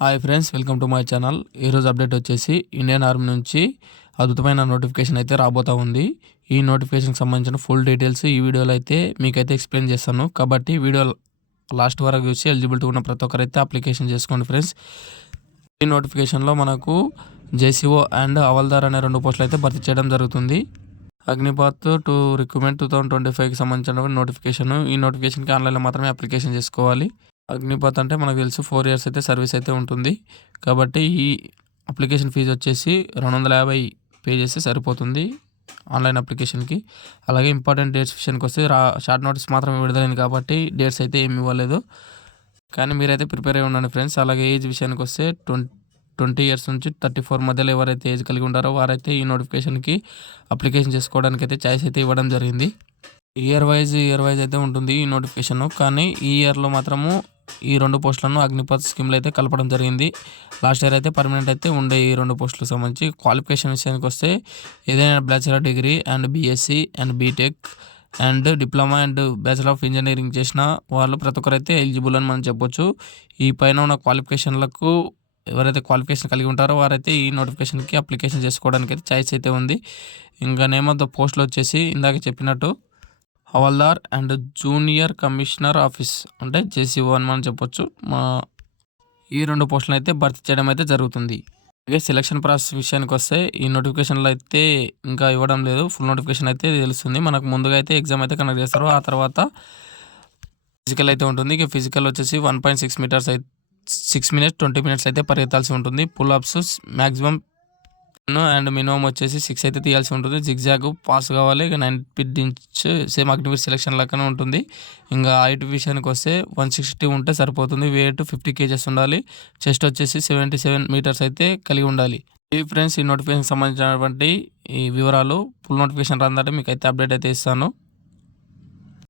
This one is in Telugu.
Hi friends, welcome to my channel. ఈరోజు అప్డేట్ వచ్చేసి ఇండియన్ ఆర్మీ నుంచి అద్భుతమైన నోటిఫికేషన్ అయితే రాబోతా ఉంది. ఈ నోటిఫికేషన్కి సంబంధించిన ఫుల్ డీటెయిల్స్ ఈ వీడియోలో అయితే మీకైతే ఎక్స్ప్లెయిన్ చేస్తాను. కాబట్టి వీడియో లాస్ట్ వరకు చూసి ఎలిజిబిలిటీ ఉన్న ప్రతి ఒక్కరైతే అప్లికేషన్ చేసుకోండి ఫ్రెండ్స్. ఈ నోటిఫికేషన్లో మనకు జేసీఓ అండ్ హవల్దార్ అనే 2 పోస్టులు అయితే భర్తీ చేయడం జరుగుతుంది. అగ్నిపాత్ టు రిక్రూట్మెంట్ 2025కి సంబంధించిన నోటిఫికేషన్. ఈ నోటిఫికేషన్కి ఆన్లైన్లో మాత్రమే అప్లికేషన్ చేసుకోవాలి. అగ్నిపథ్ అంటే మనకు తెలుసు 4 ఇయర్స్ అయితే సర్వీస్ అయితే ఉంటుంది. కాబట్టి ఈ అప్లికేషన్ ఫీజు వచ్చేసి 250 పే చేస్తే సరిపోతుంది ఆన్లైన్ అప్లికేషన్కి. అలాగే ఇంపార్టెంట్ డేట్స్ విషయానికి వస్తే షార్ట్ నోటీస్ మాత్రమే విడుదలైంది కాబట్టి డేట్స్ అయితే ఏమి ఇవ్వలేదు. కానీ మీరైతే ప్రిపేర్ అయి ఉండండి ఫ్రెండ్స్. అలాగే ఏజ్ విషయానికి వస్తే 20 ఇయర్స్ నుంచి 34 మధ్యలో ఎవరైతే ఏజ్ కలిగి ఉంటారో వారైతే ఈ నోటిఫికేషన్కి అప్లికేషన్ చేసుకోవడానికి అయితే ఛాయిస్ అయితే ఇవ్వడం జరిగింది. ఇయర్ వైజ్ అయితే ఉంటుంది ఈ నోటిఫికేషన్. కానీ ఈ ఇయర్లో మాత్రము ఈ 2 పోస్టులను అగ్నిపథ్ స్కీమ్లో అయితే కలపడం జరిగింది. లాస్ట్ ఇయర్ అయితే పర్మనెంట్ అయితే ఉండే ఈ 2 పోస్టులకు సంబంధించి. క్వాలిఫికేషన్ విషయానికి వస్తే ఏదైనా bachelor degree and BSc and BTech and diploma and bachelor of engineering చేసిన వాళ్ళు ప్రతి ఒక్కరైతే ఎలిజిబుల్ అని మనం చెప్పొచ్చు. ఈ పైన ఉన్న క్వాలిఫికేషన్లకు ఎవరైతే క్వాలిఫికేషన్ కలిగి ఉంటారో వారైతే ఈ నోటిఫికేషన్కి అప్లికేషన్ చేసుకోవడానికి అయితే ఛాయిస్ అయితే ఉంది. ఇంకా నేమ్ ఆఫ్ ద పోస్టులు వచ్చేసి ఇందాక చెప్పినట్టు havildar and junior commissioner office అంటే జేసీఓ అని మనం చెప్పొచ్చు. ఈ 2 పోస్టులను అయితే భర్తీ చేయడం అయితే జరుగుతుంది. అలాగే సెలక్షన్ ప్రాసెస్ విషయానికి వస్తే ఈ నోటిఫికేషన్లో అయితే ఇంకా ఇవ్వడం లేదు. ఫుల్ నోటిఫికేషన్ అయితే తెలుస్తుంది. మనకు ముందుగా అయితే ఎగ్జామ్ అయితే కండక్ట్ చేస్తారు. ఆ తర్వాత ఫిజికల్ అయితే ఉంటుంది. ఇక ఫిజికల్ వచ్చేసి 1.6 మీటర్స్ 6 మినిట్స్ 20 మినిట్స్ అయితే పరిగెత్తాల్సి ఉంటుంది. Pull ups maximum and minimum వచ్చేసి 6 అయితే తీయాల్సి ఉంటుంది. జిగ్జాగ్ పాస్ కావాలి. ఇక 9 feet inch same Agniveer selection లాగానే ఉంటుంది. ఇంకా హైట్ విషయానికి వస్తే 160 ఉంటే సరిపోతుంది. వెయిట్ 50 kgs ఉండాలి. చెస్ట్ వచ్చేసి 77 మీటర్స్ అయితే కలిగి ఉండాలి. ఈ ఫ్రెండ్స్ ఈ నోటిఫికేషన్ సంబంధించినటువంటి ఈ వివరాలు. ఫుల్ నోటిఫికేషన్ రాదంటే మీకు అయితే అప్డేట్ అయితే ఇస్తాను.